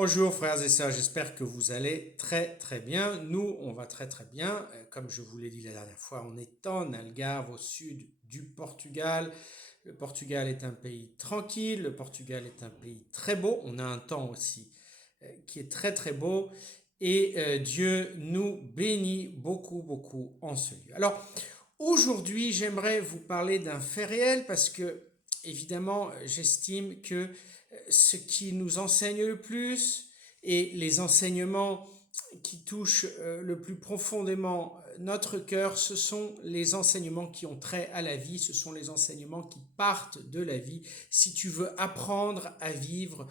Bonjour frères et sœurs, j'espère que vous allez très très bien. Nous, on va très très bien. Comme je vous l'ai dit la dernière fois, on est en Algarve, au sud du Portugal. Le Portugal est un pays tranquille, le Portugal est un pays très beau. On a un temps aussi qui est très très beau. Et Dieu nous bénit beaucoup beaucoup en ce lieu. Alors, aujourd'hui, j'aimerais vous parler d'un fait réel parce que, évidemment, j'estime que ce qui nous enseigne le plus et les enseignements qui touchent le plus profondément notre cœur, ce sont les enseignements qui ont trait à la vie, ce sont les enseignements qui partent de la vie. Si tu veux apprendre à vivre,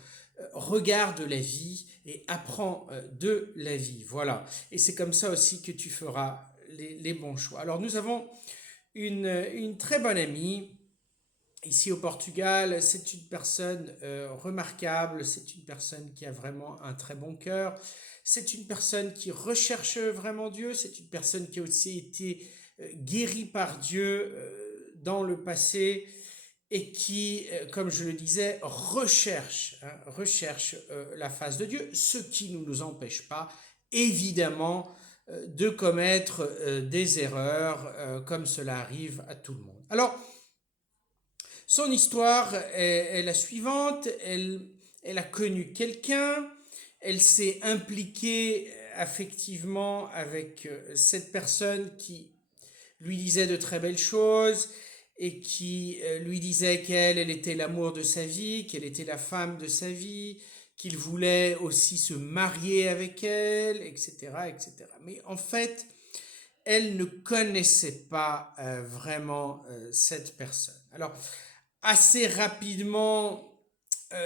regarde la vie et apprends de la vie. Voilà. Et c'est comme ça aussi que tu feras les bons choix. Alors nous avons une très bonne amie ici au Portugal. C'est une personne remarquable, c'est une personne qui a vraiment un très bon cœur, c'est une personne qui recherche vraiment Dieu, c'est une personne qui a aussi été guérie par Dieu dans le passé et qui, comme je le disais, recherche la face de Dieu, ce qui ne nous empêche pas, évidemment, de commettre des erreurs, comme cela arrive à tout le monde. Alors, son histoire est la suivante. Elle a connu quelqu'un, elle s'est impliquée affectivement avec cette personne qui lui disait de très belles choses et qui lui disait elle était l'amour de sa vie, qu'elle était la femme de sa vie, qu'il voulait aussi se marier avec elle, etc., etc. Mais en fait, elle ne connaissait pas vraiment cette personne. Alors, assez rapidement,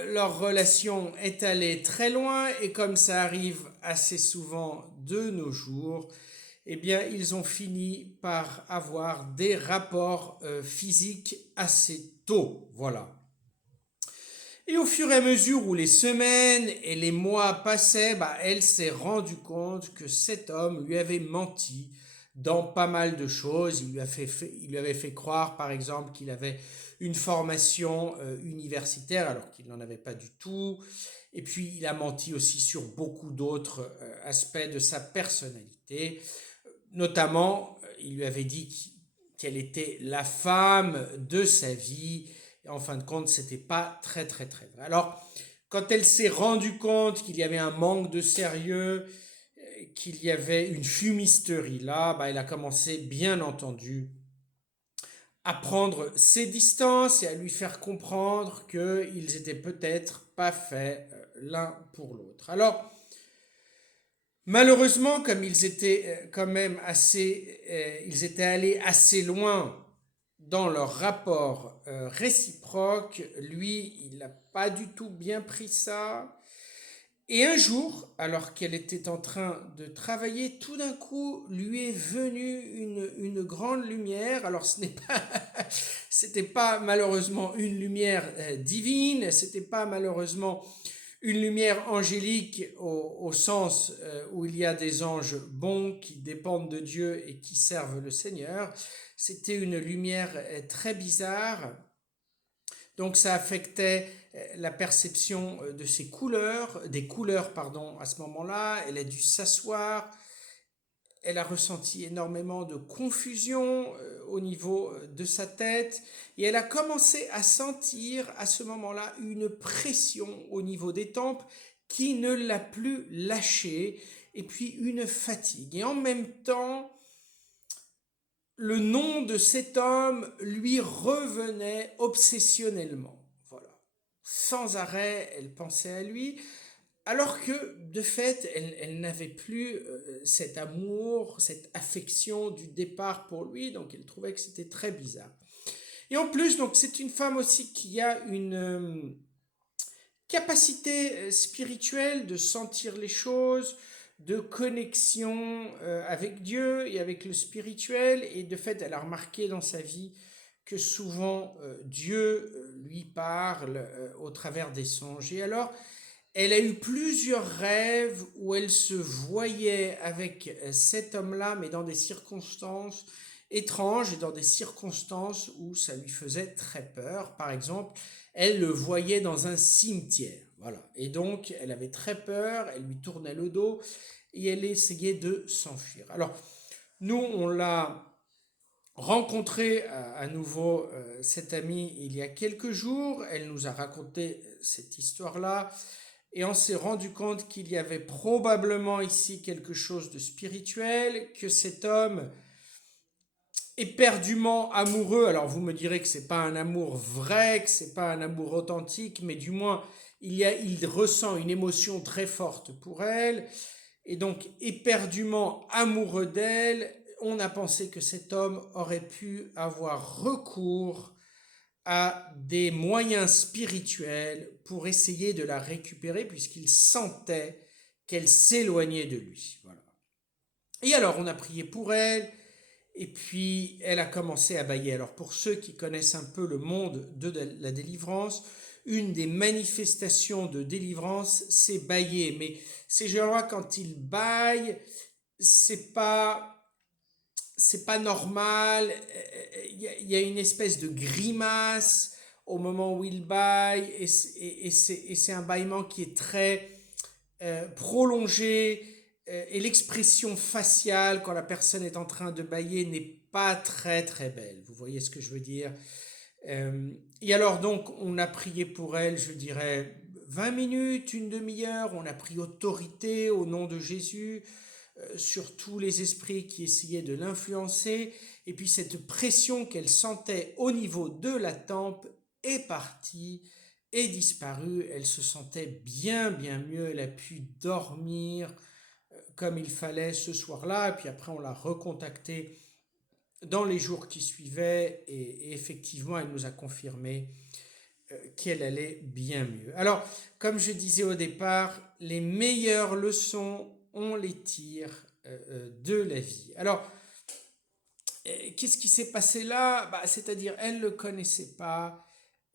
leur relation est allée très loin et comme ça arrive assez souvent de nos jours, eh bien, ils ont fini par avoir des rapports physiques assez tôt. Voilà. Et au fur et à mesure où les semaines et les mois passaient, elle s'est rendue compte que cet homme lui avait menti dans pas mal de choses. Il lui avait fait croire, par exemple, qu'il avait une formation universitaire alors qu'il n'en avait pas du tout. Et puis, il a menti aussi sur beaucoup d'autres aspects de sa personnalité. Notamment, il lui avait dit qu'elle était la femme de sa vie. Et en fin de compte, c'était pas très très très vrai. Alors, quand elle s'est rendue compte qu'il y avait un manque de sérieux, qu'il y avait une fumisterie là, elle a commencé, bien entendu, à prendre ses distances et à lui faire comprendre qu'ils étaient peut-être pas faits l'un pour l'autre. Alors, malheureusement, comme ils étaient quand même ils étaient allés assez loin dans leur rapport réciproque, lui, il n'a pas du tout bien pris ça. Et un jour, alors qu'elle était en train de travailler, tout d'un coup, lui est venue une grande lumière. Alors, c'était pas malheureusement une lumière divine, c'était pas malheureusement une lumière angélique au sens où il y a des anges bons qui dépendent de Dieu et qui servent le Seigneur. C'était une lumière très bizarre. Donc ça affectait la perception de ses couleurs, des couleurs pardon, à ce moment-là. Elle a dû s'asseoir. Elle a ressenti énormément de confusion au niveau de sa tête et elle a commencé à sentir à ce moment-là une pression au niveau des tempes qui ne l'a plus lâchée et puis une fatigue. Et en même temps, le nom de cet homme lui revenait obsessionnellement. Voilà. Sans arrêt, elle pensait à lui. Alors que, de fait, elle n'avait plus cet amour, cette affection du départ pour lui, donc elle trouvait que c'était très bizarre. Et en plus, donc c'est une femme aussi qui a une capacité spirituelle de sentir les choses, de connexion avec Dieu et avec le spirituel, et de fait, elle a remarqué dans sa vie que souvent Dieu lui parle au travers des songes. Et alors, elle a eu plusieurs rêves où elle se voyait avec cet homme-là, mais dans des circonstances étranges et dans des circonstances où ça lui faisait très peur. Par exemple, elle le voyait dans un cimetière. Voilà. Et donc, elle avait très peur, elle lui tournait le dos et elle essayait de s'enfuir. Alors, nous, on l'a rencontré à nouveau, cette amie, il y a quelques jours. Elle nous a raconté cette histoire-là. Et on s'est rendu compte qu'il y avait probablement ici quelque chose de spirituel, que cet homme éperdument amoureux. Alors vous me direz que c'est pas un amour vrai, que c'est pas un amour authentique, mais du moins il ressent une émotion très forte pour elle, et donc éperdument amoureux d'elle. On a pensé que cet homme aurait pu avoir recours à des moyens spirituels pour essayer de la récupérer, puisqu'il sentait qu'elle s'éloignait de lui. Voilà. Et alors on a prié pour elle, et puis, elle a commencé à bâiller. Alors, pour ceux qui connaissent un peu le monde de la délivrance, une des manifestations de délivrance, c'est bâiller. Mais ces gens-là, quand ils bâillent, c'est pas, c'est pas normal. Il y a une espèce de grimace au moment où ils bâillent, et c'est un bâillement qui est très prolongé, et l'expression faciale quand la personne est en train de bâiller n'est pas très très belle. Vous voyez ce que je veux dire? Et alors donc on a prié pour elle, je dirais 20 minutes, une demi-heure. On a pris autorité au nom de Jésus sur tous les esprits qui essayaient de l'influencer. Et puis cette pression qu'elle sentait au niveau de la tempe est partie, est disparue. Elle se sentait bien bien mieux. Elle a pu dormir comme il fallait ce soir-là. Et puis après on l'a recontactée dans les jours qui suivaient, et effectivement elle nous a confirmé qu'elle allait bien mieux. Alors, comme je disais au départ, les meilleures leçons, on les tire de la vie. Alors, qu'est-ce qui s'est passé là? C'est-à-dire, elle ne le connaissait pas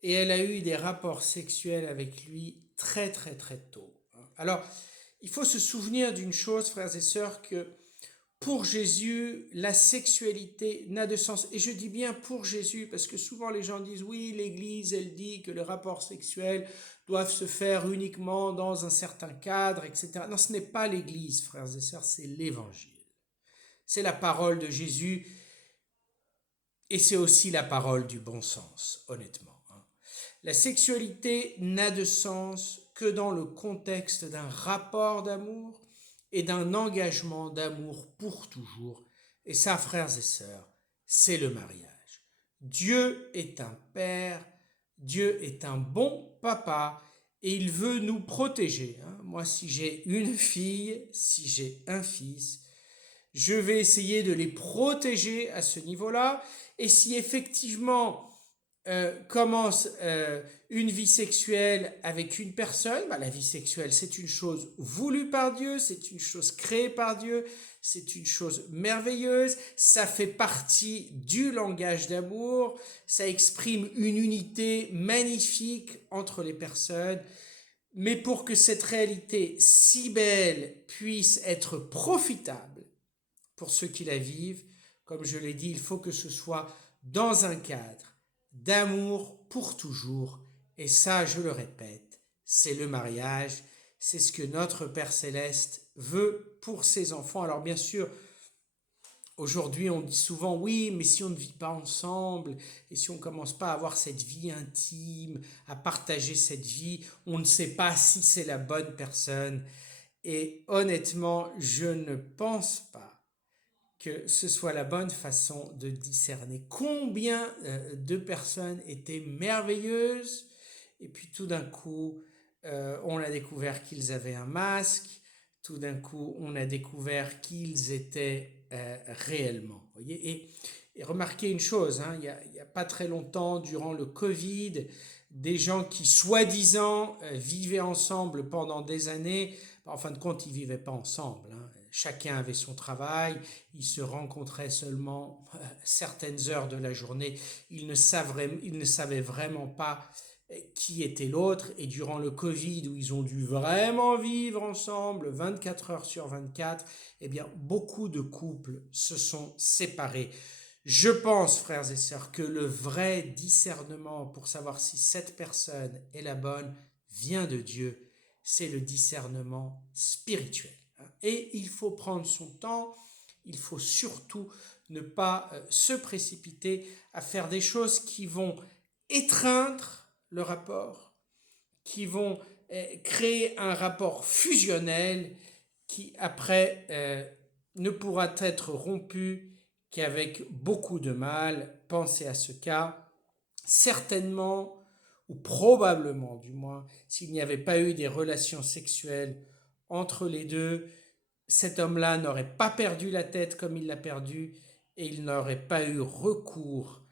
et elle a eu des rapports sexuels avec lui très très très tôt. Alors, il faut se souvenir d'une chose, frères et sœurs, que pour Jésus, la sexualité n'a de sens. Et je dis bien pour Jésus, parce que souvent les gens disent, oui, l'Église, elle dit que les rapports sexuels doivent se faire uniquement dans un certain cadre, etc. Non, ce n'est pas l'Église, frères et sœurs, c'est l'Évangile. C'est la parole de Jésus, et c'est aussi la parole du bon sens, honnêtement. La sexualité n'a de sens que dans le contexte d'un rapport d'amour et d'un engagement d'amour pour toujours. Et ça, frères et sœurs, c'est le mariage. Dieu est un père, Dieu est un bon papa, et il veut nous protéger. Moi, si j'ai une fille, si j'ai un fils, je vais essayer de les protéger à ce niveau-là. Et si effectivement commence une vie sexuelle avec une personne, la vie sexuelle c'est une chose voulue par Dieu, c'est une chose créée par Dieu, c'est une chose merveilleuse, ça fait partie du langage d'amour, ça exprime une unité magnifique entre les personnes. Mais pour que cette réalité si belle puisse être profitable pour ceux qui la vivent, comme je l'ai dit, il faut que ce soit dans un cadre d'amour pour toujours. Et ça, je le répète, c'est le mariage. C'est ce que notre Père Céleste veut pour ses enfants. Alors bien sûr, aujourd'hui on dit souvent, oui, mais si on ne vit pas ensemble, et si on ne commence pas à avoir cette vie intime, à partager cette vie, on ne sait pas si c'est la bonne personne. Et honnêtement, je ne pense pas que ce soit la bonne façon de discerner. Combien de personnes étaient merveilleuses, et puis tout d'un coup, on a découvert qu'ils avaient un masque, tout d'un coup, on a découvert qu'ils étaient réellement. Voyez, et remarquez une chose, il n'y a pas très longtemps, durant le Covid, des gens qui, soi-disant, vivaient ensemble pendant des années, en fin de compte, ils ne vivaient pas ensemble. Chacun avait son travail, ils se rencontraient seulement certaines heures de la journée, ils ne savaient vraiment pas qui était l'autre, et durant le Covid où ils ont dû vraiment vivre ensemble 24 heures sur 24, eh bien beaucoup de couples se sont séparés. Je pense, frères et sœurs, que le vrai discernement pour savoir si cette personne est la bonne vient de Dieu, c'est le discernement spirituel. Et il faut prendre son temps, il faut surtout ne pas se précipiter à faire des choses qui vont étreindre le rapport, qui vont créer un rapport fusionnel qui après ne pourra être rompu qu'avec beaucoup de mal. Pensez à ce cas. Certainement, ou probablement du moins, s'il n'y avait pas eu des relations sexuelles entre les deux, cet homme-là n'aurait pas perdu la tête comme il l'a perdu et il n'aurait pas eu recours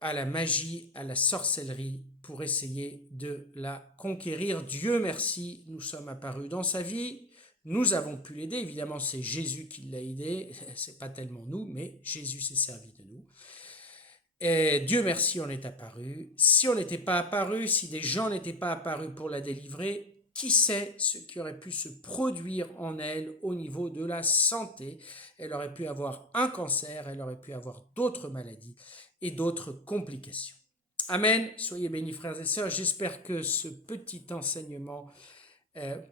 à la magie, à la sorcellerie pour essayer de la conquérir. Dieu merci, nous sommes apparus dans sa vie, nous avons pu l'aider, évidemment c'est Jésus qui l'a aidé, c'est pas tellement nous, mais Jésus s'est servi de nous. Et Dieu merci, on est apparu. Si on n'était pas apparu, si des gens n'étaient pas apparus pour la délivrer, qui sait ce qui aurait pu se produire en elle au niveau de la santé. Elle aurait pu avoir un cancer, elle aurait pu avoir d'autres maladies et d'autres complications. Amen. Soyez bénis frères et sœurs. J'espère que ce petit enseignement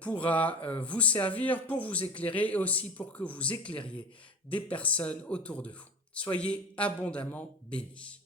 pourra vous servir pour vous éclairer et aussi pour que vous éclairiez des personnes autour de vous. Soyez abondamment bénis.